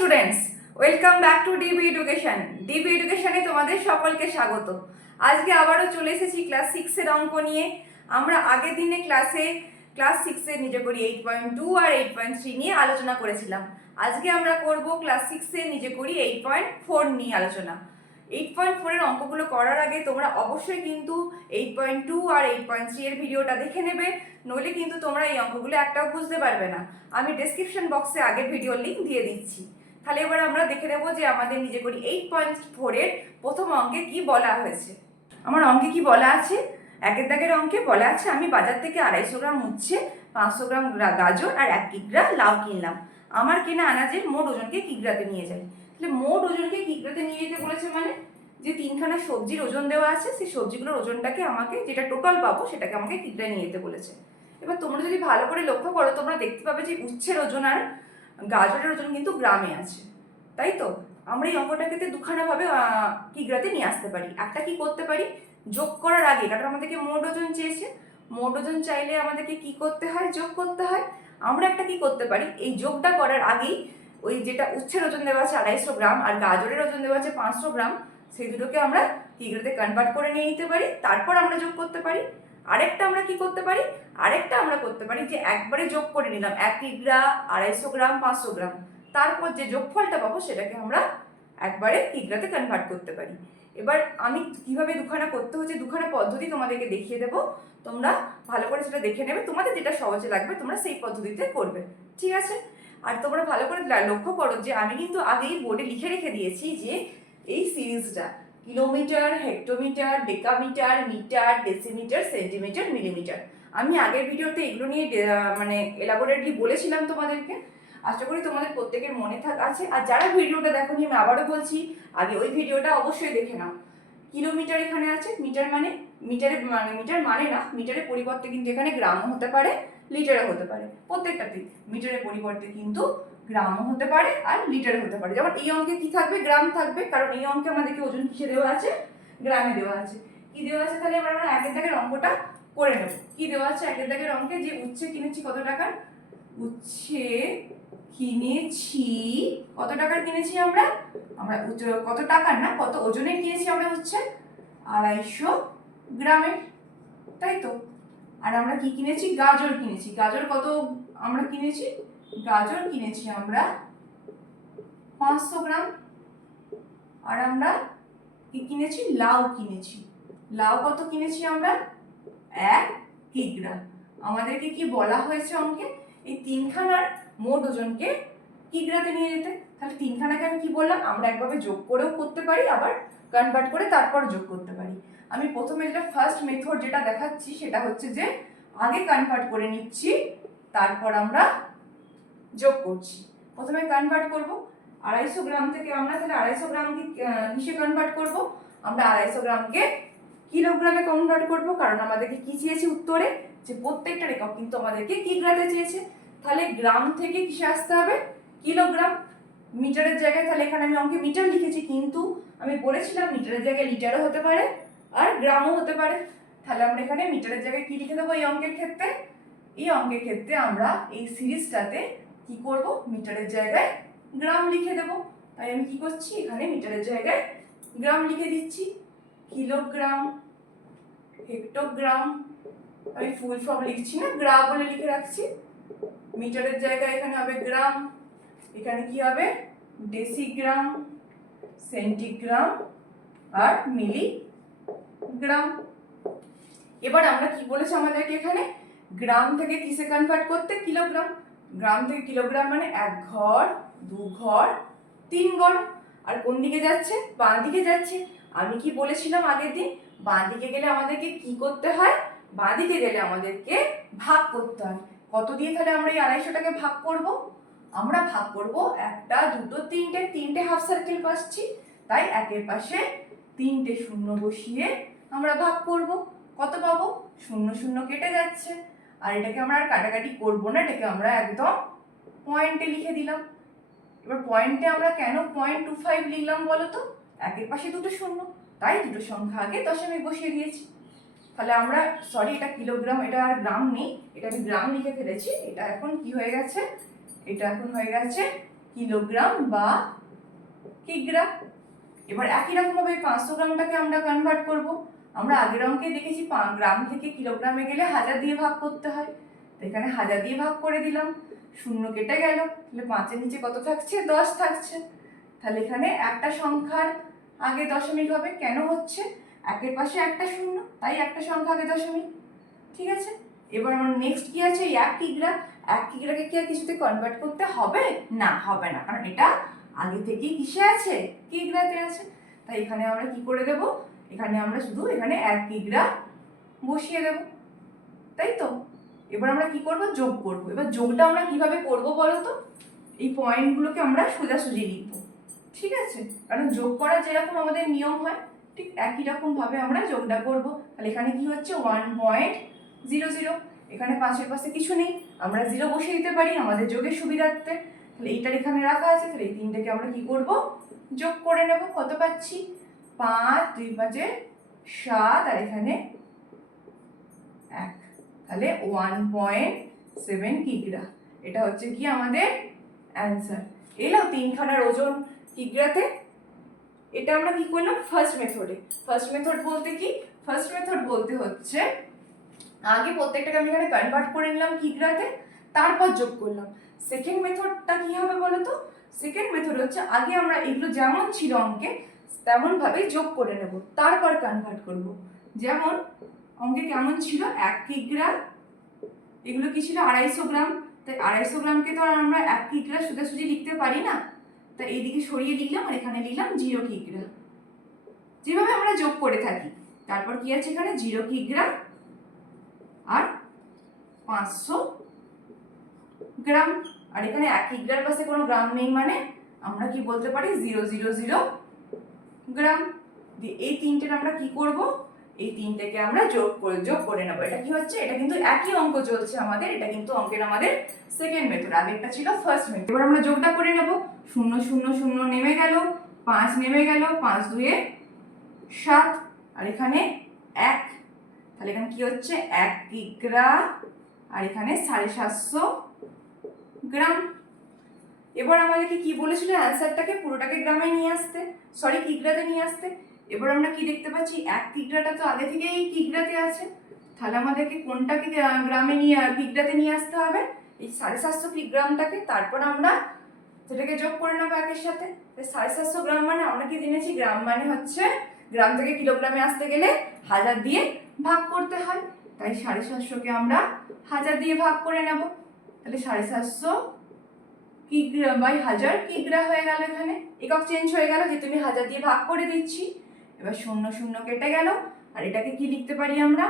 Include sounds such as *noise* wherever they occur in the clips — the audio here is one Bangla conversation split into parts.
Students welcome back to DB education DB এডুকেশনে তোমাদের সকলকে স্বাগত। আজকে আবারও চলে এসেছি ক্লাস সিক্সের অঙ্ক নিয়ে। আমরা আগের দিনে ক্লাসে ক্লাস সিক্সের নিজে করি এইট পয়েন্ট টু আর এইট পয়েন্ট থ্রি নিয়ে আলোচনা করেছিলাম। আজকে আমরা করব ক্লাস সিক্সের নিজে করি এইট পয়েন্ট ফোর নিয়ে আলোচনা। এইট পয়েন্ট ফোরের অঙ্কগুলো করার আগে তোমরা অবশ্যই কিন্তু এইট পয়েন্ট টু আর এইট পয়েন্ট থ্রি এর ভিডিওটা দেখে নেবে। নইলে কিন্তু তোমরা এই অঙ্কগুলো একটাও বুঝতে পারবে না। আমি ডেসক্রিপশন বক্সে আগের ভিডিওর লিঙ্ক দিয়ে দিচ্ছি। তাহলে এবার আমরা দেখে নেব যে আমাদের নিজে করি এইট পয়েন্ট ফোরের প্রথম অঙ্কে কি বলা হয়েছে। আমার অঙ্কে কি বলা আছে? একের দাগের অঙ্কে বলা আছে, আমি বাজার থেকে আড়াইশো গ্রাম উচ্ছে, পাঁচশো গ্রাম গাজর আর এক কিগ্রা লাউ কিনলাম। আমার কেনা আনাজের মোট ওজনকে কিগ্রাতে নিয়ে যাই। তাহলে মোট ওজনকে কিগ্রাতে নিয়ে যেতে বলেছে মানে? যে তিনখানা সবজির ওজন দেওয়া আছে, সেই সবজিগুলোর ওজনটাকে আমাকে যেটা টোটাল পাবো সেটাকে আমাকে কিগ্রায় নিয়ে যেতে বলেছে। এবার তোমরা যদি ভালো করে লক্ষ্য করো, তোমরা দেখতে পাবে যে উচ্ছের ওজন আর গাজরের ওজন কিন্তু গ্রামে আছে। তাই তো? আমরা এই অঙ্কটাকে দুখানা ভাবে আহ, কিগ্রাতে নিয়ে আসতে পারি। একটা কি করতে পারি? যোগ করার আগে কারণ আমাদেরকে মোট ওজন চেয়েছে মোট ওজন চাইলে আমাদেরকে কি করতে হয়? যোগ করতে হয়। আমরা একটা কি করতে পারি? এই যোগটা করার আগেই ওই যেটা উচ্ছের ওজন দেওয়া আছে আড়াইশো গ্রাম আর গাজরের ওজন দেওয়া আছে পাঁচশো গ্রাম সেই দুটোকে আমরা কিগ্রাতে কনভার্ট করে নিয়ে নিতে পারি। তারপর আমরা যোগ করতে পারি। আরেকটা আমরা কি করতে পারি? আরেকটা আমরা করতে পারি যে একবারে যোগ করে নিলাম, এক কিগ্রা আড়াইশো গ্রাম, পাঁচশো গ্রাম। তারপর যে যোগফলটা পাবো সেটাকে আমরা একবারে কিগ্রাতে কনভার্ট করতে পারি। এবার আমি কীভাবে দুখানা করতে হচ্ছে, দুখানা পদ্ধতি তোমাদেরকে দেখিয়ে দেবো। তোমরা ভালো করে সেটা দেখে নেবে। তোমাদের যেটা সহজে লাগবে, তোমরা সেই পদ্ধতিতে করবে। ঠিক আছে? আর তোমরা ভালো করে লক্ষ্য করো যে আমি কিন্তু আগেই বোর্ডে লিখে রেখে দিয়েছি যে এই সিরিজটা kilometre, hectometre, decametre, metre, decimetre, centimetre, millimetre. আমি আগের ভিডিওতে এগুলো নিয়ে মানে এলাবোরেটলি বলেছিলাম তোমাদেরকে। আশা করি তোমাদের প্রত্যেকের মনে থাক, আছে। আর যারা ভিডিওটা দেখোনি, আমি আবারও বলছি, আগে ওই ভিডিওটা অবশ্যই দেখে নাও। কিলোমিটার এখানে আছে, মিটার মানে মিটারে মানে মিটার মানে না, মিটারের পরিবর্তে কিন্তু এখানে গ্রামও হতে পারে লিটারও হতে পারে। প্রত্যেকটাতেই মিটারের পরিবর্তে কিন্তু গ্রামও হতে পারে আর লিটারে হতে পারে। যেমন এই অঙ্কে কি থাকবে? গ্রাম থাকবে। কারণ এই অঙ্কে আমাদেরকে ওজন কিসে দেওয়া আছে? গ্রামে দেওয়া আছে। কি দেওয়া আছে? তাহলে এবার আমরা একের দাগের অঙ্কটা করে নেব। কি দেওয়া আছে একের দাগের অঙ্কে? যে উচ্ছে কিনেছি কত টাকার? উচ্ছে কিনেছি, কত টাকার কিনেছি আমরা? আমরা উচ্চ- কত টাকার না, কত ওজনের কিনেছি আমরা হচ্ছে আড়াইশো গ্রামের। তাই তো? আর আমরা কি কিনেছি? গাজর কিনেছি। গাজর কত আমরা কিনেছি? গাজর কিনেছি আমরা। পাঁচশো গ্রাম। আর আমরা কি কিনেছি? লাউ কিনেছি। লাউ কত কিনেছি আমরা? এক কিগ্রা আমাদেরকে কি বলা হয়েছে অঙ্কে? এই তিনখানার মোট ওজনকে কিগ্রাতে নিয়ে যেতে। তাহলে তিনখানাকে আমি কি বললাম? আমরা একভাবে যোগ করেও করতে পারি, আবার কনভার্ট করে তারপর যোগ করতে পারি। আমি প্রথমে যেটা ফার্স্ট মেথড যেটা দেখাচ্ছি, সেটা হচ্ছে যে আগে কনভার্ট করে নিচ্ছি, তারপর আমরা যোগ করছি। প্রথমে কনভার্ট করব। আড়াইশো গ্রাম থেকে আমরা তাহলে আড়াইশো গ্রামকে কিসে কনভার্ট করব? আমরা আড়াইশো গ্রামকে কিলোগ্রামে কনভার্ট করব, কারণ আমাদেরকে কি চেয়েছে উত্তরে? যে প্রত্যেকটা রেখক কিন্তু আমাদেরকে কিগ্রাতে চেয়েছে? তাহলে গ্রাম থেকে কিসে আসতে হবে? কিলোগ্রাম। মিটারের জায়গায় তাহলে এখানে আমি অঙ্কে মিটার লিখেছি, কিন্তু আমি বলেছিলাম মিটারের জায়গায় লিটারও হতে পারে আর গ্রামও হতে পারে। তাহলে আমরা এখানে মিটারের জায়গায় কি লিখে দেবো এই অঙ্কের ক্ষেত্রে? এই অঙ্কের ক্ষেত্রে আমরা এই সিরিজটাতে কি করব? মিটারের জায়গায় গ্রাম লিখে দেবো। তাই আমি কি করছি? এখানে মিটারের জায়গায় গ্রাম লিখে দিচ্ছি। কিলোগ্রাম, হেক্টোগ্রাম, আমি ফুল ফর্ম লিখছি না গ্রাম বলে লিখে রাখছি। মিটারের জায়গায় এখানে হবে গ্রাম, এখানে কি হবে? ডেসিগ্রাম, সেন্টিগ্রাম আর মিলিগ্রাম। এবার আমরা কি বলেছি আমাদেরকে এখানে? গ্রাম থেকে কিসে কনভার্ট করতে? কিলোগ্রাম। গ্রাম থেকে কিলোগ্রাম মানে এক ঘর, দু ঘর, তিন ঘর। আর কোন দিকে যাচ্ছে? বাঁ দিকে যাচ্ছে। আমি কি বলেছিলাম আগের দিন? বাঁ দিকে গেলে আমাদেরকে কি করতে হয়? বাঁ দিকে গেলে আমাদেরকে ভাগ করতে হয়। কত দিয়ে তাহলে আমরা এই আড়াইশোটাকে ভাগ করব? আমরা ভাগ করব একটা, দুটো, তিনটে। তিনটে হাফ সার্কেল পাচ্ছি। তাই একের পাশে তিনটে শূন্য বসিয়ে আমরা ভাগ করব। কত পাবো? শূন্য শূন্য কেটে যাচ্ছে। আর এটাকে আমরা আর কাটাকাটি করব না, এটাকে আমরা একদম পয়েন্টে লিখে দিলাম। এবার পয়েন্টে আমরা কেন পয়েন্ট টু ফাইভ লিখলাম বলো তো? একের পাশে দুটো শূন্য, তাই দুটো সংখ্যা আগে দশমিক বসিয়ে দিয়েছি। তাহলে আমরা সরি এটা কিলোগ্রাম এটা আর গ্রাম নেই, এটা আমি গ্রাম লিখে ফেলেছি, এটা এখন কি হয়ে গেছে? এটা এখন হয়ে গেছে কিলোগ্রাম বা কিগ্রা এবার একই রকমভাবে পাঁচশো গ্রামটাকে আমরা কনভার্ট করব। আমরা আগের অঙ্কে দেখেছি গ্রাম থেকে কিলোগ্রামে গেলে হাজার দিয়ে ভাগ করতে হয়। তো এখানে হাজার দিয়ে ভাগ করে দিলাম। শূন্য কেটে গেল। তাহলে পাঁচের নিচে কত থাকছে? দশ থাকছে। তাহলে এখানে একটা সংখ্যার আগে দশমিক হবে। কেন হচ্ছে? একের পাশে একটা শূন্য, তাই একটা সংখ্যা আগে দশমিক। ঠিক আছে? এবার আমার নেক্সট কি আছে? এক কিগ্রা এক কিগ্রাকে কি আর কিছুতে কনভার্ট করতে হবে? না হবে না। কারণ এটা আগে থেকেই কিসে আছে? কিগ্রাতে আছে? তাই এখানে আমরা কি করে দেব? এখানে আমরা শুধু এখানে এক কিগ্রা বসিয়ে দেব। তাই তো? এবার আমরা কি করব? যোগ করব। এবার যোগটা আমরা কীভাবে করব বলো তো? এই পয়েন্টগুলোকে আমরা সোজাসুজি লিখব। ঠিক আছে? কারণ যোগ করা যেরকম আমাদের নিয়ম হয়, ঠিক একই রকম ভাবে আমরা যোগটা করব। তাহলে এখানে কি হচ্ছে? ওয়ান পয়েন্ট জিরো জিরো এখানে পাঁচের পাশে কিছু নেই। আমরা জিরো বসিয়ে দিতে পারি আমাদের যোগের সুবিধার্থে। তাহলে এইটার এখানে রাখা আছে। তাহলে এই তিনটাকে আমরা কি করব? যোগ করে নেব। কত পাচ্ছি? পাঁচ, দুই পাঁচে সাত, আর এখানে এক। তাহলে ওয়ান পয়েন্ট সেভেন কিগ্রা এটা হচ্ছে কি আমাদের অ্যান্সার এলো তিনখানার ওজন কিগ্রাতে এটা আমরা কি করলাম? ফার্স্ট মেথডে ফার্স্ট মেথড বলতে কি? ফার্স্ট মেথড বলতে হচ্ছে, আগে প্রত্যেকটাকে আমি এখানে কনভার্ট করে নিলাম কিগ্রাতে তারপর যোগ করলাম। সেকেন্ড মেথডটা কি হবে বলো তো সেকেন্ড মেথড হচ্ছে, আগে আমরা এগুলো যেমন ছিল অঙ্কে তেমন ভাবে যোগ করে নেব, তারপর কনভার্ট করব। যেমন অঙ্কে কেমন ছিল? এক কিগ্রা এগুলো কি ছিল? আড়াইশো গ্রাম। তাই আড়াইশো গ্রামকে তো আর আমরা এক কিগ্রা সোজাসুজি লিখতে পারি না। তাই এইদিকে সরিয়ে লিখলাম আর এখানে লিখলাম জিরো কিগ্রা যেভাবে আমরা যোগ করে থাকি। তারপর কি আছে এখানে? জিরো কিগ্রা আর পাঁচশো গ্রাম। আর এখানে এক কিগ্রার পাশে কোনো গ্রাম নেই মানে আমরা কি বলতে পারি? Zero zero zero. গ্রাম এই তিনটের আমরা কি করব? এই তিনটেকে আমরা যোগ করে যোগ করে নেব। এটা কি হচ্ছে? এটা কিন্তু একই অঙ্ক চলছে আমাদের, এটা কিন্তু অঙ্কের আমাদের সেকেন্ড মেথড আগেরটা ছিল ফার্স্ট মেথড এবার আমরা যোগটা করে নেব। শূন্য শূন্য শূন্য নেমে গেল, পাঁচ নেমে গেল, পাঁচ দুয়ে সাত, আর এখানে এক। তাহলে এখানে কি হচ্ছে? এক কিগ্রা, আর এখানে সাড়ে সাতশো গ্রাম। এবার আমাদেরকে কি বলেছিল? অ্যান্সারটাকে পুরোটাকে গ্রামে নিয়ে আসতে। সরি কিগ্রাতে নিয়ে আসতে। এবার আমরা কি দেখতে পাচ্ছি? এক কিগ্রাটা তো আগে থেকেই কিগ্রাতে আছে। তাহলে আমাদেরকে কোনটাকে গ্রা- গ্রামে নিয়ে কিগ্রাতে নিয়ে আসতে হবে? এই সাড়ে সাতশো কিগ্রামটাকে তারপর আমরা সেটাকে যোগ করে নেব একের সাথে। সাড়ে সাতশো গ্রাম মানে আমরা কি জেনেছি? গ্রাম মানে হচ্ছে গ্রাম থেকে কিলোগ্রামে আসতে গেলে হাজার দিয়ে ভাগ করতে হয়। তাই সাড়ে সাতশোকে আমরা হাজার দিয়ে ভাগ করে নেব। তাহলে সাড়ে সাতশো কিগ্রা বাই হাজার কিগ্রা হয়ে গেল এখানে। একক চেঞ্জ হয়ে গেল যে তুমি হাজার দিয়ে ভাগ করে দিচ্ছি। এবার শূন্য শূন্য কেটে গেল। আর এটাকে কি লিখতে পারি আমরা?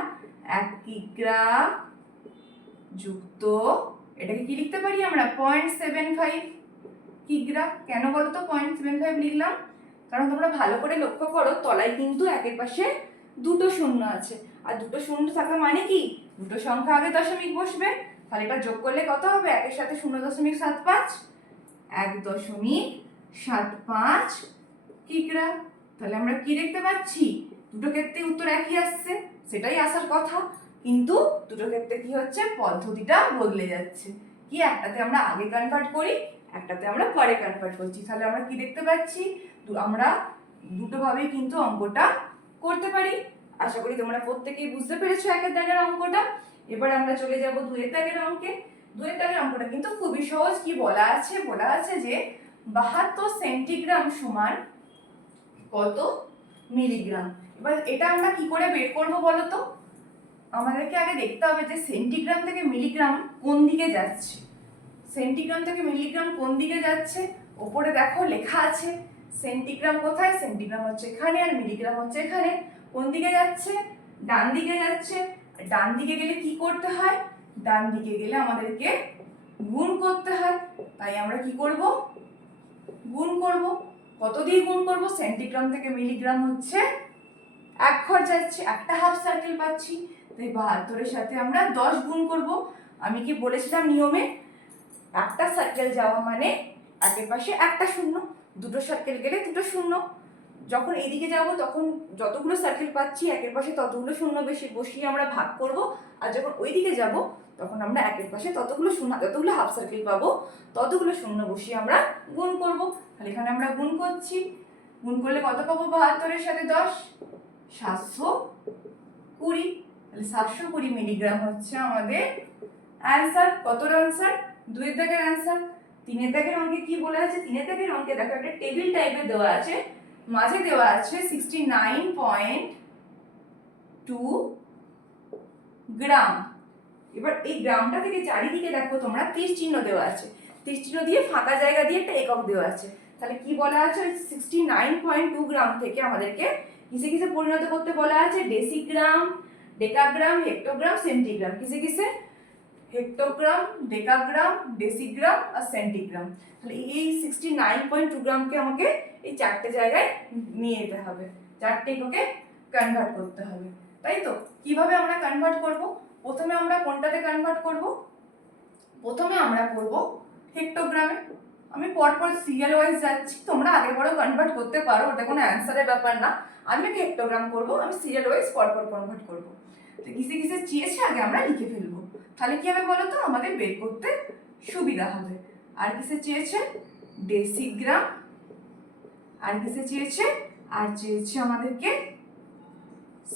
এক কিগ্রা যুক্ত, এটাকে কি লিখতে পারি আমরা? পয়েন্ট সেভেন ফাইভ কিগ্রা। কেন বলো তো পয়েন্ট সেভেন ফাইভ লিখলাম। কারণ তোমরা ভালো করে লক্ষ্য করো, তলায় কিন্তু একের পাশে দুটো শূন্য আছে। আর দুটো শূন্য থাকা মানে কি? দুটো সংখ্যা আগে দশমিক বসবে। তাহলে এটা যোগ করলে কত হবে? একের সাথে শূন্য দশমিক সাত পাঁচ। এক দশমিক সাত পাঁচ। কিগ্রা তাহলে আমরা কি দেখতে পাচ্ছি? দুটো ক্ষেত্রে উত্তর একই আসছে, সেটাই আসার কথা। কিন্তু দুটো ক্ষেত্রে কি হচ্ছে? পদ্ধতিটা বদলে যাচ্ছে। কি? একটাতে আমরা আগে কনভার্ট করি, একটাতে আমরা পরে কনভার্ট করছি। তাহলে আমরা কি দেখতে পাচ্ছি? আমরা দুটোভাবেই কিন্তু অঙ্কটা করতে পারি। আশা করি তোমরা প্রত্যেকেই বুঝতে পেরেছ একের দাগের অঙ্কটা। এবার আমরা চলে যাব দুয়ের দাগের অঙ্কে। দুয়ের দাগের অঙ্কটা। কিন্তু খুবই সহজ কি বলা আছে? বলা আছে যে বাহাত্তর সেন্টিগ্রাম সমান কত? মিলিগ্রাম। এবার এটা আমরা কি করে বের করব বলো তো? আমাদেরকে আগে দেখতে হবে যে সেন্টিগ্রাম থেকে মিলিগ্রাম কোন দিকে যাচ্ছে। সেন্টিগ্রাম থেকে মিলিগ্রাম কোন দিকে যাচ্ছে? ওপরে দেখো লেখা আছে, সেন্টিগ্রাম কোথায়? সেন্টিগ্রাম হচ্ছে এখানে আর মিলিগ্রাম হচ্ছে এখানে। কোন দিকে যাচ্ছে? ডান দিকে যাচ্ছে। ডান দিকে গেলে কি করতে হয়? ডান দিকে গেলে আমাদেরকে গুণ করতে হয়। তাই আমরা কি করব? গুণ করব। কত দিয়ে গুণ করব? সেন্টিগ্রাম থেকে মিলিগ্রাম হচ্ছে এক যাচ্ছে একটা হাফ সার্কেল পাচ্ছি। তাই বাহাত্তরের সাথে আমরা দশ গুণ করব। আমি কি বলেছিলাম নিয়মে? একটা সার্কেল যাওয়া মানে একের পাশে একটা শূন্য, দুটো সার্কেল গেলে দুটো শূন্য। যখন এইদিকে যাব, তখন যতগুলো সার্কেল পাচ্ছি, একের পাশে ততগুলো শূন্য বেশি, বসিয়ে আমরা ভাগ করব। আর যখন ওই দিকে যাব, তখন আমরা একের পাশে ততগুলো শূন্য, যতগুলো হাফ সার্কেল পাবো, ততগুলো শূন্য বসিয়ে আমরা গুণ করব। তাহলে এখানে আমরা গুণ করছি। গুণ করলে কত পাবো? বাহাত্তরের সাথে দশ, সাতশো কুড়ি। তাহলে সাতশো কুড়ি মিলিগ্রাম হচ্ছে আমাদের অ্যান্সার কতর অ্যান্সার দুইয়ের দাগের অ্যান্সার তিনের দাগের অঙ্কে কি বলে আছে? তিনের দাগের অঙ্কে দেখো একটা টেবিল টাইপের দেওয়া আছে। মাঝে দেওয়া আছে sixty nine point two gram. এবার এই গ্রামটা থেকে চারিদিকে দেখো তোমরা তীর চিহ্ন দেওয়া আছে। তীর চিহ্ন দিয়ে ফাঁকা জায়গা দিয়ে একটা একক দেওয়া আছে। তাহলে কি বলা আছে? Sixty nine point two gram থেকে আমাদেরকে কিসে কিসে পরিণত করতে বলা আছে? Decigram, decagram, hectogram, centigram. কিসে কিসে? হেক্টোগ্রাম ডেকাগ্রাম ডেসিগ্রাম আর সেন্টিগ্রাম তাহলে এই সিক্সটি নাইন পয়েন্ট টু গ্রামকে আমাকে এই চারটে জায়গায় নিয়ে যেতে হবে। চারটে এককে কনভার্ট করতে হবে। তাই তো? কীভাবে আমরা কনভার্ট করব? প্রথমে আমরা কোনটাতে কনভার্ট করব? প্রথমে আমরা করব হেক্টোগ্রামে আমি পরপর সিরিয়াল ওয়াইজ যাচ্ছি, তোমরা আগে পরেও কনভার্ট করতে পারো, ওটা কোনো অ্যান্সারের ব্যাপার না। আমি হেক্টোগ্রাম করব, আমি সিরিয়াল ওয়াইজ পরপর কনভার্ট করব। কিসে কিসে চেয়েছে আগে আমরা লিখে ফেলব। তাহলে কি হবে বলো তো আমাদের বের করতে সুবিধা হবে। আর কিসে চেয়েছে? ডেসিগ্রাম। আর কিসে চেয়েছে? আর চেয়েছে আমাদেরকে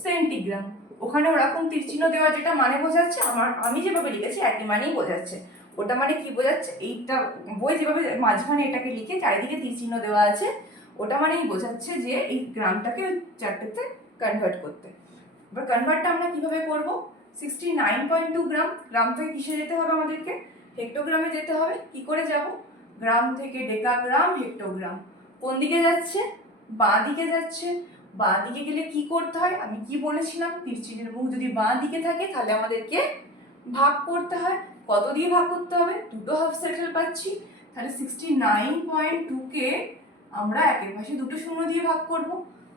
সেন্টিগ্রাম। ওখানে ওরকম তীরচিহ্ন দেওয়া যেটা মানে বোঝাচ্ছে, আমার, আমি যেভাবে লিখেছি একই মানেই বোঝাচ্ছে। ওটা মানে কি বোঝাচ্ছে? এইটা বই যেভাবে মাঝখানে এটাকে লিখে চারিদিকে তীরচিহ্ন দেওয়া আছে, ওটা মানেই বোঝাচ্ছে যে এই গ্রামটাকে চারটেতে কনভার্ট করতে। এবার কনভার্টটা আমরা কীভাবে করব? Sixty nine point two gram gram থেকে কিসে যেতে হবে আমাদেরকে? হেক্টোগ্রামে যেতে হবে। কি করে যাব? গ্রাম থেকে ডেকাগ্রাম হেক্টোগ্রাম কোন দিকে যাচ্ছে? বাঁ দিকে যাচ্ছে। বাঁ দিকে গেলে কি করতে হয়? আমি কি বলেছিলাম? তীরচিহ্নের মুখ যদি বাঁ দিকে থাকে, তাহলে আমাদেরকে ভাগ করতে হয়। কত দিয়ে ভাগ করতে হবে? দুটো হাফ সার্কেল পাচ্ছি। তাহলে সিক্সটি নাইন পয়েন্ট টুকে আমরা একের পাশে দুটো শূন্য দিয়ে ভাগ করব।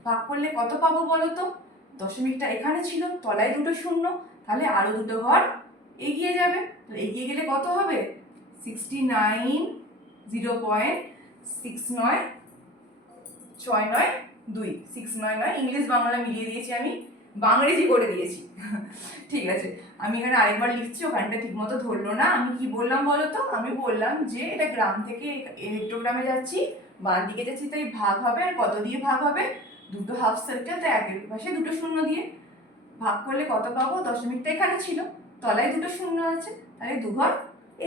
ভাগ করলে কত পাবো বলো তো দশমিকটা এখানে ছিল, তলায় দুটো শূন্য, তাহলে আরও দুটো ঘর এগিয়ে যাবে। তাহলে এগিয়ে গেলে কত হবে? Sixty nine zero point six নয়, ছয় নয়, দুই। সিক্স নয় নয়, ইংলিশ, বাংলা মিলিয়ে দিয়েছি আমি। বাংরেজি করে দিয়েছি। *laughs* ঠিক আছে, আমি এখানে আরেকবার লিখছি, ওখানটা ঠিকমতো ধরলো না। আমি কি বললাম বলো তো? আমি বললাম যে এটা গ্রাম থেকে ইলেকট্রোগ্রামে যাচ্ছি, বাঁ দিকে যাচ্ছি, তাই ভাগ হবে আর কত দিয়ে ভাগ হবে? দুটো হাফ সার্কেল তাই একের পাশে দুটো শূন্য দিয়ে ভাগ করলে কত পাবো? দশমিকটা এখানে ছিল। তলায় দুটো শূন্য আছে, তাহলে দুঘর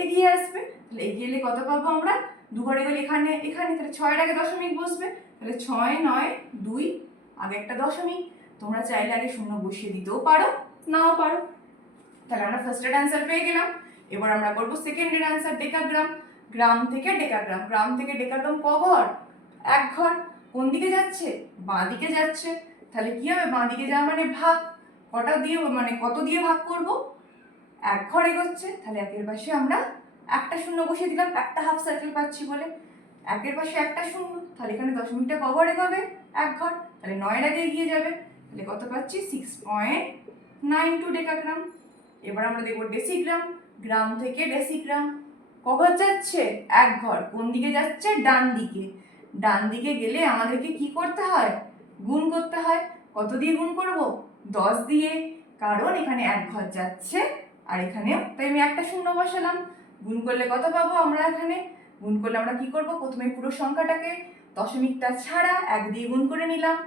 এগিয়ে আসবে। তাহলে এগিয়ে এলে কত পাবো আমরা? দুঘর এগোলে এখানে এখানে, তাহলে ছয়ের আগে দশমিক বসবে। তাহলে ছয়, নয়, দুই, আগে একটা দশমিক। তোমরা চাইলে আগে শূন্য বসিয়ে দিতেও পারো, নাও পারো। তাহলে আমরা ফার্স্টের অ্যান্সার পেয়ে গেলাম। এবার আমরা করব সেকেন্ডের অ্যান্সার ডেকাগ্রাম গ্রাম থেকে ডেকাগ্রাম গ্রাম থেকে ডেকাগ্রাম ক ঘর এক ঘর কোন দিকে যাচ্ছে? বাঁ দিকে যাচ্ছে। তাহলে কি হবে? বাঁ দিকে যাওয়া মানে ভাগ। কটা দিয়ে মানে কত দিয়ে ভাগ করব? এক ঘর এগোচ্ছে। তাহলে একের পাশে আমরা একটা শূন্য বসিয়ে দিলাম। একটা হাফ সার্কেল পাচ্ছি বলে। একের পাশে একটা শূন্য। তাহলে এখানে দশমিকটা কবার এগোবে এক ঘর। তাহলে নয়ের আগে এগিয়ে যাবে। তাহলে কত পাচ্ছি? Six point nine two decagram এবার আমরা দেখব ডেসিগ্রাম গ্রাম থেকে ডেসিগ্রাম কভার যাচ্ছে? এক ঘর। কোন দিকে যাচ্ছে? ডান দিকে। ডান দিকে গেলে আমাদেরকে কি করতে হয়? গুণ করতে হয়। কত দিয়ে গুণ করব? দশ দিয়ে। কারণ এখানে এক ঘর যাচ্ছে আর এখানেও, তাই আমি একটা শূন্য বসালাম। গুণ করলে কত পাবো আমরা এখানে? গুণ করলে আমরা কি করব? প্রথমে পুরো সংখ্যাটাকে দশমিকটা ছাড়া এক দিয়ে গুণ করে নিলাম।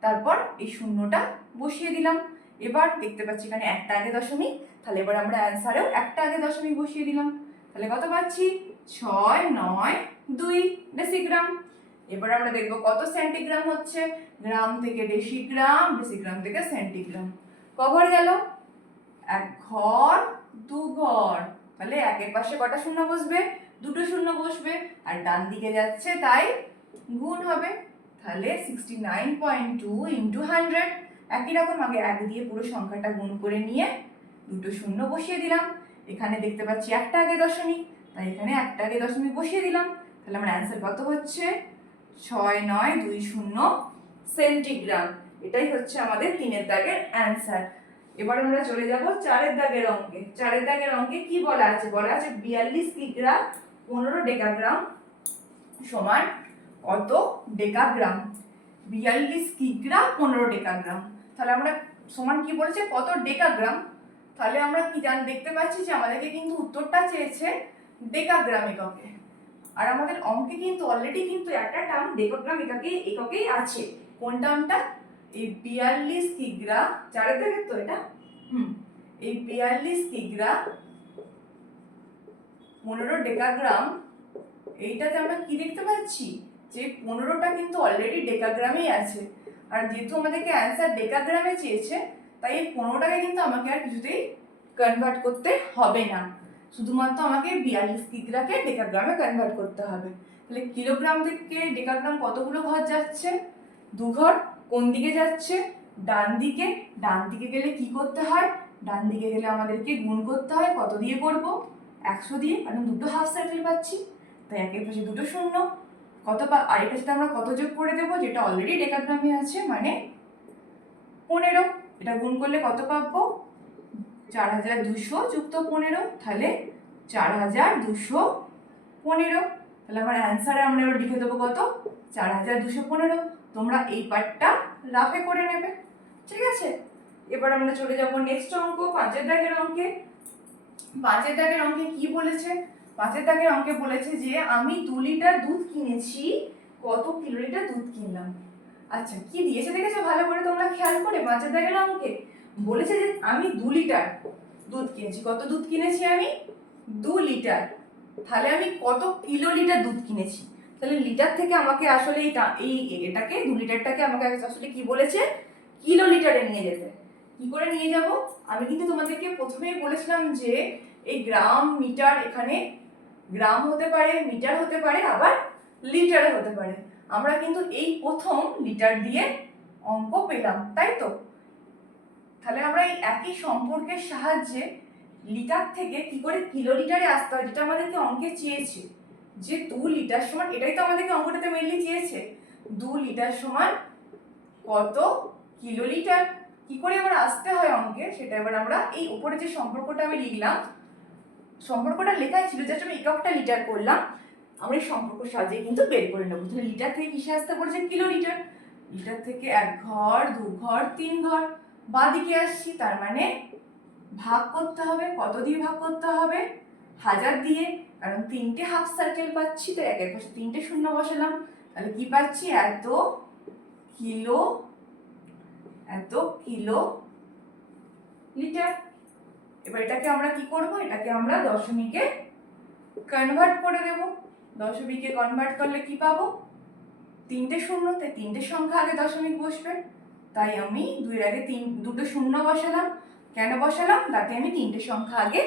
তারপর এই শূন্যটা বসিয়ে দিলাম। এবার দেখতে পাচ্ছি এখানে একটা আগে দশমিক, তাহলে এবার আমরা অ্যান্সারেও একটা আগে দশমিক বসিয়ে দিলাম। তাহলে কত পাচ্ছি? ছয়, নয়, দুই। ডেসিগ্রাম এবার আমরা দেখব কত সেন্টিগ্রাম হচ্ছে? গ্রাম থেকে ডেসিগ্রাম ডেসিগ্রাম থেকে সেন্টিগ্রাম কঘর গেল? এক ঘর, দু ঘর। তাহলে একের পাশে কটা শূন্য বসবে? দুটো শূন্য বসবে। আর ডান দিকে যাচ্ছে, তাই গুণ হবে। তাহলে sixty nine point two into hundred একই রকম, আগে এক দিয়ে পুরো সংখ্যাটা গুণ করে নিয়ে দুটো শূন্য বসিয়ে দিলাম। এখানে দেখতে পাচ্ছি একটা আগে দশমিক, তাই এখানে একটা আগে দশমিক বসিয়ে দিলাম। তাহলে আমার অ্যান্সার কত হচ্ছে? ছয় নয় দুই শূন্য সেন্টিগ্রাম। এটাই হচ্ছে আমাদের তিনের দাগের অ্যান্সার এবার আমরা চলে যাব চারের দাগের অঙ্কে। চারের দাগের অঙ্কে কি বলা আছে? বলা আছে বিয়াল্লিশ কিগ্রা পনেরো ডেকাগ্রাম সমান কত ডেকাগ্রাম? বিয়াল্লিশ কিগ্রা পনেরো ডেকাগ্রাম। তাহলে আমরা সমান কি বলেছে? কত ডেকাগ্রাম? তাহলে আমরা কি জান, দেখতে পাচ্ছি যে আমাদেরকে কিন্তু উত্তরটা চেয়েছে ডেকাগ্রাম এককে। আর আমাদের অঙ্কে কিন্তু অলরেডি কিন্তু একটা টার্ম ডেকাগ্রাম এককে এককেই আছে। কোন টার্মটা এই বিয়াল্লিশ কিগ্রা চারের দেখে তো এটা? হুম, এই বিয়াল্লিশ কিগ্রা পনেরো ডেকাগ্রাম, এইটাতে আমরা কি দেখতে পাচ্ছি? যে পনেরোটা কিন্তু অলরেডি ডেকাগ্রামেই আছে। আর যেহেতু আমাদেরকে অ্যান্সার ডেকাগ্রামে চেয়েছে, তাই এই পনেরোটাকে কিন্তু আমাকে আর কিছুতেই কনভার্ট করতে হবে না। শুধুমাত্র আমাকে বিয়াল্লিশ কিগ্রাকে ডেকাগ্রামে কনভার্ট করতে হবে। তাহলে কিলোগ্রাম থেকে ডেকাগ্রাম কতগুলো ঘর যাচ্ছে? দু ঘর, কোন দিকে যাচ্ছে? ডান দিকে। ডান দিকে গেলে কি করতে হয়? ডান দিকে গেলে আমাদেরকে গুণ করতে হয়, কত দিয়ে করব? একশো দিয়ে, কারণ দুটো হাফ সার্কেল পাচ্ছি। তাই একের পাশে দুটো শূন্য। কত পা আরেকটার সাথে আমরা কত যোগ করে দেবো? যেটা অলরেডি ডেকাগ্রামে আছে মানে পনেরো। এটা গুণ করলে কত পাবো? চার হাজার দুশো যুক্ত পনেরো, তাহলে চার হাজার দুশো পনেরো। তাহলে আমার অ্যান্সারে আমরা এবার লিখে দেবো কত? চার হাজার দুশো পনেরো। তোমরা এই পার্টটা রাফে করে নেবে। ঠিক আছে? এবার আমরা চলে যাব নেক্সট অঙ্ক, পাঁচের দাগের অঙ্কে। পাঁচের দাগের অঙ্কে কি বলেছে? পাঁচের দাগের অঙ্কে বলেছে যে, আমি দু লিটার দুধ কিনেছি। কত কিলো লিটার দুধ কিনলাম? আচ্ছা কি দিয়েছে দেখেছ? ভালো করে তোমরা খেয়াল করে পাঁচের দাগের অঙ্কে। বলেছে যে আমি দু লিটার দুধ কিনেছি। কত দুধ কিনেছি আমি? দু লিটার। তাহলে আমি কত কিলো লিটার দুধ কিনেছি? তাহলে লিটার থেকে আমাকে আসলে এই এটাকে, দু লিটারটাকে আমাকে আসলে কি বলেছে? কিলো লিটারে নিয়ে যেতে। কি করে নিয়ে যাব? আমি কিন্তু তোমাদেরকে প্রথমেই বলেছিলাম যে এই গ্রাম মিটার এখানে গ্রাম হতে পারে, মিটার হতে পারে, আবার লিটারে হতে পারে। আমরা কিন্তু এই প্রথম লিটার দিয়ে অঙ্ক পেলাম, তাই তো? তাহলে আমরা এই একই সম্পর্কের সাহায্যে লিটার থেকে কি করে কিলো লিটারে আসতে হয়, যেটা আমাদেরকে অঙ্কে চেয়েছে, যে দু লিটার সমান, এটাই তো আমাদেরকে অঙ্কটাতে মেনলি চেয়েছে, দু লিটার সমান কত কিলো লিটার কি করে আবার আসতে হয় অঙ্কে? সেটা এবার আমরা এই উপরে যে সম্পর্কটা আমি লিখলাম, সম্পর্কটা লেখাই ছিল জাস্ট আমি এককটা লিটার করলাম, আমরা এই সম্পর্ক সাহায্যে কিন্তু বের করে নেব। তাহলে লিটার থেকে কিসে আসতে পড়েছে কিলো লিটার লিটার থেকে এক ঘর, দু ঘর, তিন ঘর। বা দিকে আসছি, তার মানে ভাগ করতে হবে, কত দিয়ে ভাগ করতে হবে? হাজার দিয়ে, কারণ তিনটে হাফ সার্কেল পাচ্ছি তো একের পাশে তিনটে শূন্য বসালাম। তাহলে কি পাচ্ছি? এত কিলো এত কিলো লিটার। এবার এটাকে আমরা কি করব? এটাকে আমরা দশমিকে কনভার্ট করে দেব। দশমিকে কনভার্ট করলে কি পাবো? তিনটে শূন্য শূন্যতে তিনটে সংখ্যা আগে দশমিক বসবে। তাই আমি দুইয়ের আগে তিন, দুটো শূন্য বসালাম। কেন বসালাম? তাতে আমি তিনটে সংখ্যা আগে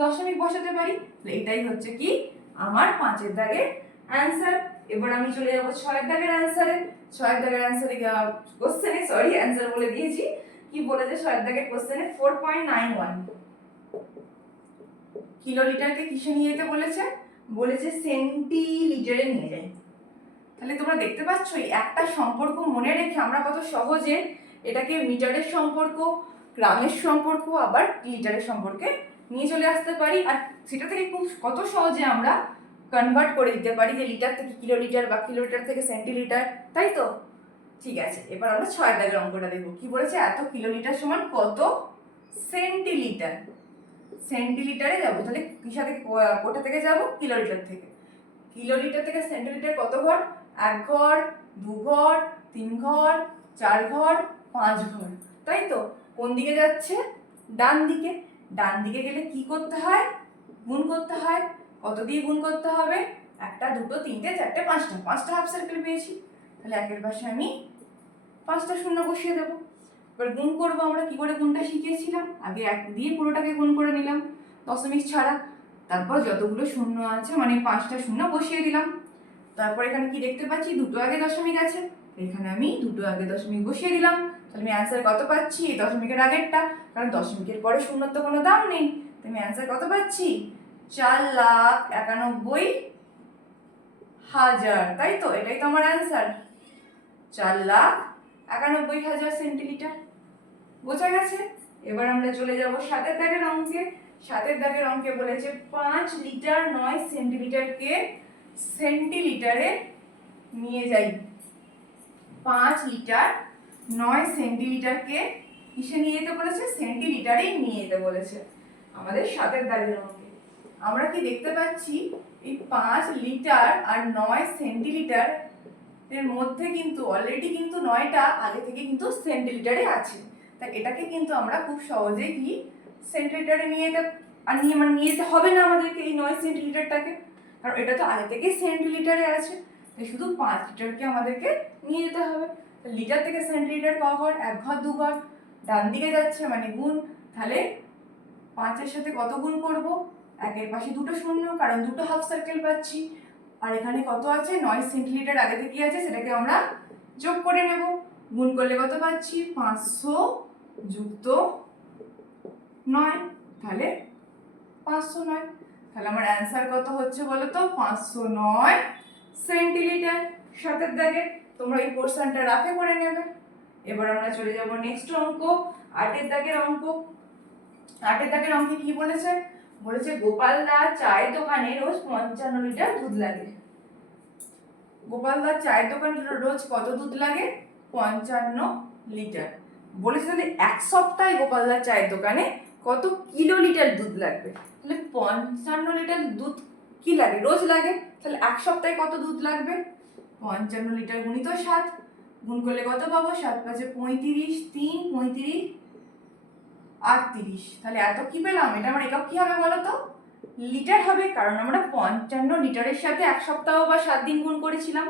দশমিক বসাতে পারি। এটাই হচ্ছে কি? আমার পাঁচের দাগের অ্যান্সার এবার আমি চলে যাব ছয়ের দাগের অ্যান্সারে ছয়ের দাগের অ্যান্সারে কোশ্চেনে সরি অ্যান্সার বলে দিয়েছি। কি বলেছে ছয়ের দাগের কোশ্চেনে four point nine one kilo লিটারকে কিসে নিয়ে যেতে বলেছে? বলেছে সেন্টিলিটারে নিয়ে যাই। তাহলে তোমরা দেখতে পাচ্ছ একটা সম্পর্ক মনে রেখে আমরা কত সহজে এটাকে মিটারের সম্পর্ক, গ্রামের সম্পর্ক, আবার লিটারের সম্পর্কে নিয়ে চলে আসতে পারি। আর সেটা থেকে খুব কত সহজে আমরা কনভার্ট করে দিতে পারি যে লিটার থেকে কিলো লিটার বা কিলো লিটার থেকে সেন্টিলিটার, তাই তো? ঠিক আছে, এবার আমরা ছয় দাগের অঙ্কটা দেখব। কি বলেছে? এত কিলো লিটার সমান কত? সেন্টিলিটার। সেন্টিলিটারে যাব, তাহলে কিসা থেকে কো- কোথা থেকে যাব? কিলো লিটার থেকে। কিলো লিটার থেকে সেন্টিলিটার কত ঘর? এক ঘর দু ঘর তিন ঘর চার ঘর পাঁচ ঘর তাই তো? কোন দিকে যাচ্ছে? ডান দিকে। ডান দিকে গেলে কি করতে হয়? গুণ করতে হয়। কত দিয়ে গুণ করতে হবে? একটা, দুটো, তিনটে, চারটে, পাঁচটা। পাঁচটা হাফ সার্কেল পেয়েছি। তাহলে একের পাশে আমি পাঁচটা শূন্য বসিয়ে দেবো। এবার গুণ করব আমরা। কি করে গুণটা শিখিয়েছিলাম আগে এক দিয়ে পুরোটাকে গুণ করে নিলাম। দশমিক ছাড়া। তারপর যতগুলো শূন্য আছে মানে পাঁচটা শূন্য বসিয়ে দিলাম। তারপর এখানে কি দেখতে পাচ্ছি? দুটো আগে দশমিক আছে। এখানে আমি দুটো আগে দশমিক বসিয়ে দিলাম। তাহলে আমি অ্যান্সার কত পাচ্ছি? দশমিকের আগেরটা। কারণ দশমিকের পরে শূন্যর তো কোনো দাম নেই। তো আমি অ্যান্সার কত পাচ্ছি? চার লাখ একানব্বই হাজার। তাই তো? এটাই তো আমার অ্যান্সার চার লাখ একানব্বই হাজার সেন্টিমিটার বোঝা গেছে? এবার আমরা চলে যাব সাতের দাগের অঙ্কে। সাতের দাগের অঙ্কে বলেছে পাঁচ লিটার নয় সেন্টিলিটারকে সেন্টিলিটারে নিয়ে যাই। পাঁচ লিটার, নয় সেন্টিলিটারকে কিসে নিয়ে যেতে বলেছে? সেন্টিলিটারেই নিয়ে যেতে বলেছে আমাদের সাতের দাগের অঙ্কে আমরা কি দেখতে পাচ্ছি? এই পাঁচ লিটার আর নয় সেন্টিলিটার এর মধ্যে কিন্তু অলরেডি কিন্তু নয়টা, আগে থেকে কিন্তু সেন্টিলিটারে আছে। তা এটাকে কিন্তু আমরা খুব সহজেই কি সেন্টিলিটারে নিয়ে যেতে, আর নিয়ে মানে নিয়ে যেতে হবে না আমাদেরকে এই নয় সেন্টিলিটারটাকে। কারণ এটা তো আগে থেকেই সেন্টিলিটারে আছে। তাই শুধু পাঁচ লিটারকে আমাদেরকে নিয়ে যেতে হবে। লিটার থেকে সেন্টিলিটার ক ঘর এক ঘর, দু ঘর, ডান দিকে যাচ্ছে মানে গুণ। তাহলে পাঁচের সাথে কত গুণ করব? একের পাশে দুটো শূন্য, কারণ দুটো হাফ সার্কেল পাচ্ছি। আর এখানে কত আছে? নয় সেন্টিলিটার আগে থেকে আছে, সেটাকে আমরা যোগ করে নেব। গুণ করলে কত পাচ্ছি? পাঁচশো যুক্ত নয়। তাহলে পাঁচশো নয়। তাহলে আমার অ্যান্সার কত হচ্ছে বলো তো পাঁচশো নয় সেন্টিলিটার সাতের দাগে। তোমরা এই পোর্শনটা রাফে করে নেবে। এবার আমরা চলে যাব নেক্সট অঙ্ক, আটের দাগের অঙ্ক। আটের দাগের অঙ্কে কি বলেছে? বলেছে গোপালদা চায়ের দোকানে রোজ পঞ্চান্ন লিটার দুধ লাগে। গোপালদার চায়ের দোকানে রোজ কত দুধ লাগে? পঞ্চান্ন লিটার। বলেছে তাহলে এক সপ্তাহে গোপালদার চায়ের দোকানে কত কিলো লিটার দুধ লাগবে? তাহলে পঞ্চান্ন লিটার দুধ কি লাগে? রোজ লাগে? তাহলে এক সপ্তাহে কত দুধ লাগবে? পঞ্চান্ন লিটার গুণিত সাত। গুণ করলে কত পাবো? সাত পাঁচে পঁয়ত্রিশ, তিন, পঁয়ত্রিশ, আটত্রিশ। তাহলে এত কি পেলাম? এটা আমার একক কি হবে বলো তো লিটার হবে, কারণ আমরা পঞ্চান্ন লিটারের সাথে এক সপ্তাহ বা সাত দিন গুণ করেছিলাম।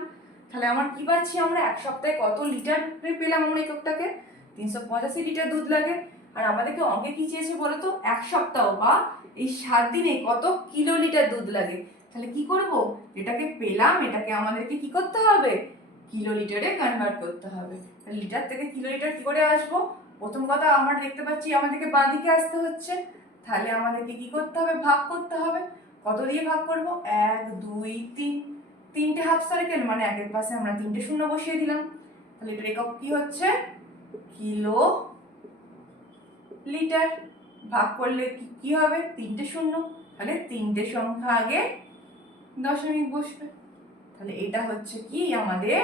তাহলে আমার কি পাচ্ছি আমরা? এক সপ্তাহে কত লিটার পেলাম আমরা এককটাকে? তিনশো পঁচাশি লিটার দুধ লাগে। আর আমাদেরকে অঙ্কে কি চেয়েছে বলো তো এক সপ্তাহ বা এই সাত দিনে কত কিলো লিটার দুধ লাগে? তাহলে কি করব? এটাকে পেলাম, এটাকে আমাদেরকে কি করতে হবে? কিলো লিটারে কনভার্ট করতে হবে। তাহলে লিটার থেকে কিলো লিটার কি করে আসব? প্রথম কথা আমরা দেখতে পাচ্ছি আমাদেরকে বাঁ দিকে আসতে হচ্ছে। তাহলে আমাদেরকে কি করতে হবে? ভাগ করতে হবে। কত দিয়ে ভাগ করব? এক, দুই, তিন। তিনটে হাফ সার্কেল মানে একের পাশে আমরা তিনটে শূন্য বসিয়ে দিলাম। তাহলে এটার একক কি হচ্ছে? কিলো লিটার ভাগ করলে কি হবে? তিনটে শূন্য। তাহলে তিনটে সংখ্যা আগে দশমিক বসবে। তাহলে এটা হচ্ছে কি আমাদের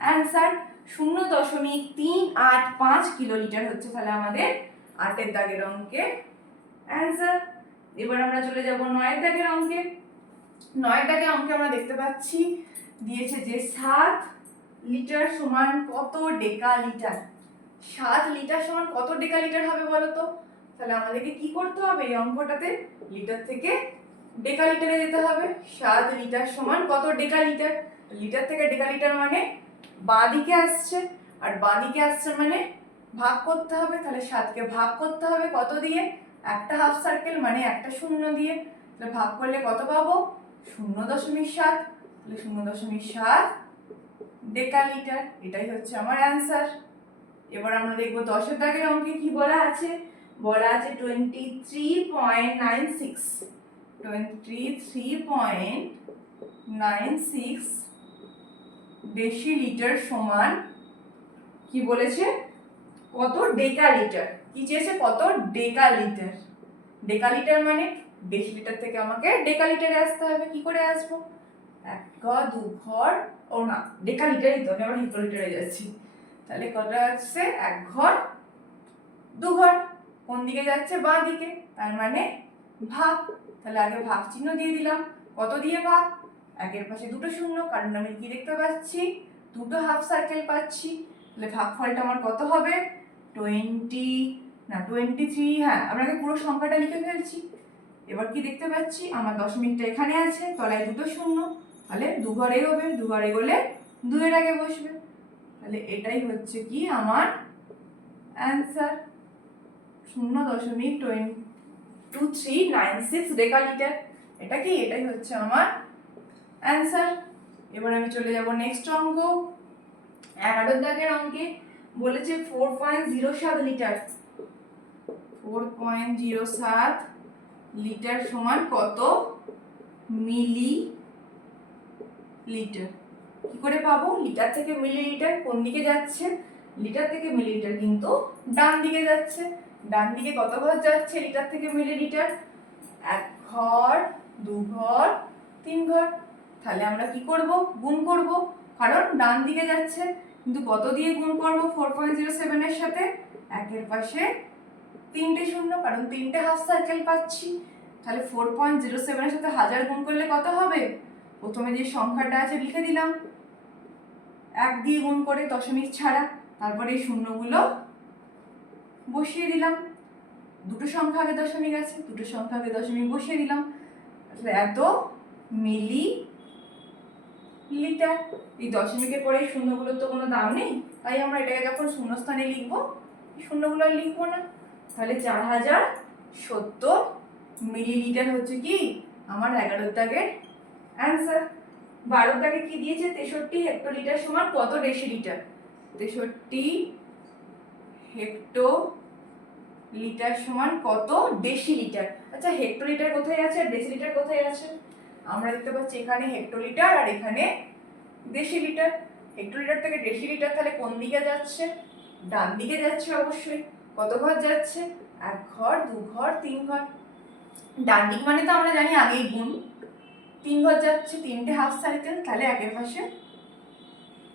অ্যান্সার? শূন্য দশমিক তিন আট পাঁচ কিলো লিটার হচ্ছে তাহলে আমাদের আটের দাগের অঙ্কে অ্যান্সার। এবার আমরা চলে যাব নয়ের দাগের অঙ্কে। নয়ের দাগের অঙ্কে আমরা দেখতে পাচ্ছি, দিয়েছে যে সাত লিটার সমান কত ডেকা লিটার সাত লিটার সমান কত ডেকা লিটার হবে বলো তো? তাহলে আমাদেরকে কি করতে হবে? এই অঙ্কটাতে লিটার থেকে ডেকা লিটারে যেতে হবে। সাত লিটার সমান কত ডেকা লিটার লিটার থেকে ডেকা লিটার মানে বাঁ দিকে আসছে। আর বাঁ দিকে আসছে মানে ভাগ করতে হবে। তাহলে সাতকে ভাগ করতে হবে কত দিয়ে? একটা হাফ সার্কেল মানে একটা শূন্য দিয়ে। তাহলে ভাগ করলে কত পাবো? শূন্য দশমিক সাত। তাহলে শূন্য দশমিক সাত ডেকা লিটার এটাই হচ্ছে আমার অ্যান্সার এবার আমরা দেখব দশের দাগের অঙ্কে কি বলা আছে? বলা আছে twenty three point nine six twenty three point nine six বেশি লিটার সমান কি বলেছে? কত ডেকা লিটার কি চেয়েছে? কত ডেকা লিটার ডেকা লিটার মানে বেশি লিটার থেকে আমাকে ডেকা লিটারে আসতে হবে। কি করে আসব? এক ঘর, দু ঘর, ও না ডেকা লিটারই তো, আমি আবার লিটারে যাচ্ছি। তাহলে কটা আসছে? এক ঘর, দু ঘর। কোন দিকে যাচ্ছে? বাঁ দিকে। তার মানে ভাগ। তাহলে আগে ভাগ চিহ্ন দিয়ে দিলাম। কত দিয়ে ভাগ? একের পাশে দুটো শূন্য। কারণ আমি কি দেখতে পাচ্ছি? দুটো হাফ সার্কেল পাচ্ছি। তাহলে ভাগফলটা আমার কত হবে? টোয়েন্টি না টোয়েন্টি থ্রি হ্যাঁ আপনাকে পুরো সংখ্যাটা লিখে ফেলছি। এবার কি দেখতে পাচ্ছি? আমার দশমিকটা এখানে আছে। তলায় দুটো শূন্য। তাহলে দু ঘর এগোবে দু ঘর এগোলে দুয়ের আগে বসবে। তাহলে এটাই হচ্ছে কি আমার অ্যান্সার শূন্য দশমিক twenty two three nine six decalitre এটা কি? এটাই হচ্ছে আমার অ্যান্সার এবার আমি চলে যাব নেক্সট অঙ্ক। এগারো দাগের অঙ্কে বলেছে ফোর পয়েন্ট জিরো সাত লিটার ফোর পয়েন্ট জিরো সাত লিটার সমান কত মিলি লিটার? কি করে পাবো? লিটার থেকে মিলিলিটার কোন দিকে যাচ্ছে? লিটার থেকে মিলিলিটার কিন্তু ডান দিকে যাচ্ছে। ডান দিকে কত ঘর যাচ্ছে? লিটার থেকে মিলিলিটার এক ঘর, দু ঘর, তিন ঘর। তাহলে আমরা কি করব? গুণ করব। কারণ ডান দিকে যাচ্ছে। কিন্তু কত দিয়ে গুণ করব? ফোর পয়েন্ট জিরো সেভেনের সাথে? একের পাশে তিনটে শূন্য। কারণ তিনটে হাফ সার্কেল পাচ্ছি। তাহলে ফোর পয়েন্ট জিরো সেভেনের সাথে হাজার গুণ করলে কত হবে? প্রথমে যে সংখ্যাটা আছে লিখে দিলাম। এক দিয়ে গুণ করে দশমিক ছাড়া, তারপরে এই শূন্যগুলো বসিয়ে দিলাম। দুটো সংখ্যা আগে দশমিক আছে, দুটো সংখ্যা আগে দশমিক বসিয়ে দিলাম। এত মিলি লিটার। এই দশমিকের পরে শূন্যগুলোর তো কোনো দাম নেই। তাই আমরা এটাকে যখন শূন্যস্থানে লিখব শূন্যগুলো আর লিখব না। তাহলে চার হাজার সত্তর মিলিলিটার হচ্ছে কি? আমার এগারো দাগের অ্যান্সার বারো দাগে কি দিয়েছে? তেষট্টি হেক্টোলিটার সমান কত ডেসিলিটার? তেষট্টি হেক্টো লিটার সমান কত ডেসিলিটার? আচ্ছা হেক্টোলিটার কোথায় আছে আর ডেসিলিটার কোথায় আছে? আমরা দেখতে পাচ্ছি এখানে হেক্টোলিটার আর এখানে ডেসিলিটার। হেক্টোলিটার থেকে ডেসিলিটার তাহলে কোন দিকে যাচ্ছে? ডান দিকে যাচ্ছে অবশ্যই। কত ঘর যাচ্ছে? এক ঘর, দু ঘর, তিন ঘর। ডান দিক মানে তো আমরা জানি আগেই গুণ। তিন ঘর যাচ্ছে, তিনটে হাফ সাইকেল তাহলে একের পাশে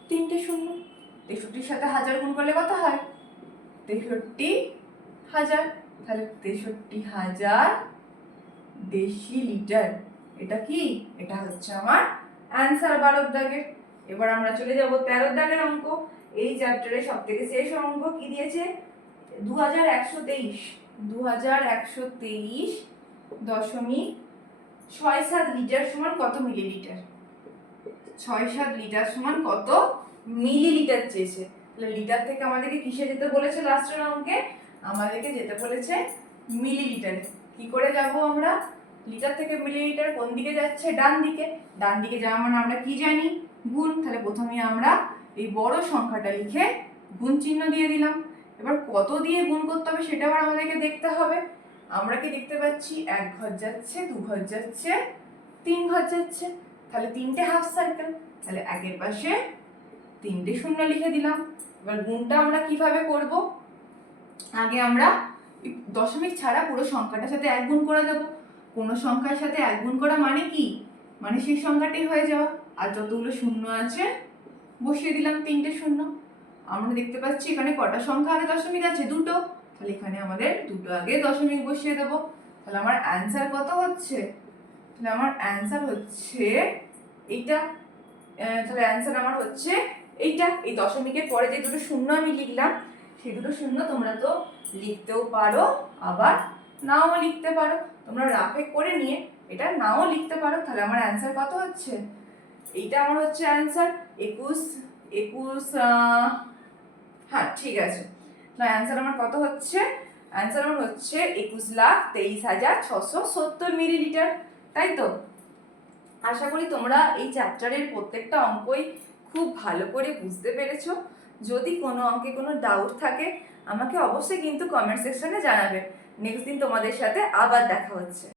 তিনটে শূন্য। তেষট্টির সাথে হাজার গুণ করলে কত হয়? তেষট্টি হাজার। তাহলে তেষট্টি হাজার দেশি লিটার। এটা কি? এটা হচ্ছে আমার অ্যান্সার বারোর দাগের। এবার আমরা চলে যাব তেরোর দাগের অঙ্ক। এই চ্যাপ্টারে সব থেকে শেষ অঙ্ক কি দিয়েছে? দু হাজার একশো তেইশ। দু হাজার একশো তেইশ দশমিক ছয় সাত লিটার সমান কত মিলিলিটার? ছয় সাত লিটার সমান কত মিলিলিটার চেয়েছে। তাহলে লিটার থেকে আমাদেরকে কিসে যেতে বলেছে লাস্টের অঙ্কে আমাদেরকে যেতে বলেছে মিলিলিটারে। কি করে যাব আমরা? লিটার থেকে মিলিলিটার কোন দিকে যাচ্ছে? ডান দিকে। ডান দিকে যাওয়া মানে আমরা কি জানি? গুণ। তাহলে প্রথমে আমরা এই বড় সংখ্যাটা লিখে গুণ চিহ্ন দিয়ে দিলাম। এবার কত দিয়ে গুণ করতে হবে সেটা আবার আমাদেরকে দেখতে হবে। আমরা কি দেখতে পাচ্ছি? এক ঘর যাচ্ছে, দু ঘর যাচ্ছে, তিন ঘর যাচ্ছে। তাহলে তিনটে হাফ সার্কেল তাহলে একের পাশে তিনটে শূন্য লিখে দিলাম। এবার গুণটা আমরা কীভাবে করব? আগে আমরা দশমিক ছাড়া পুরো সংখ্যাটার সাথে এক গুণ করে দেবো। কোনো সংখ্যার সাথে এক গুণ করা মানে কি? মানে সেই সংখ্যাটি হয়ে যাওয়া। আর যতগুলো শূন্য আছে, বসিয়ে দিলাম তিনটে শূন্য। আমরা দেখতে পাচ্ছি এখানে কটা সংখ্যা? আগে দশমিক আছে দুটো। তাহলে এখানে আমাদের দুটো আগে দশমিক বসিয়ে দেবো। তাহলে আমার অ্যান্সার কত হচ্ছে? তাহলে আমার অ্যান্সার হচ্ছে এইটা। তাহলে অ্যান্সার আমার হচ্ছে এইটা। এই দশমিকের পরে যে দুটো শূন্য আমি লিখলাম, সেই দুটো শূন্য তোমরা তো লিখতেও পারো, আবার নাও লিখতে পারো। তোমরা রাফে করে নিয়ে এটা নাও লিখতে পারো। তাহলে আমার অ্যান্সার কত হচ্ছে? এইটা আমার হচ্ছে অ্যান্সার একুশ একুশ হ্যাঁ ঠিক আছে। না অ্যান্সার আমার কত হচ্ছে? অ্যান্সার আমার হচ্ছে একুশ লাখ তেইশ হাজার ছশো সত্তর মিলিলিটার, তাই তো? আশা করি তোমরা এই চ্যাপ্টারের প্রত্যেকটা অঙ্কই খুব ভালো করে বুঝতে পেরেছ। যদি কোনো অঙ্কে কোনো ডাউট থাকে, আমাকে অবশ্যই কিন্তু কমেন্ট সেকশনে জানাবে। নেক্সট দিন তোমাদের সাথে আবার দেখা হচ্ছে।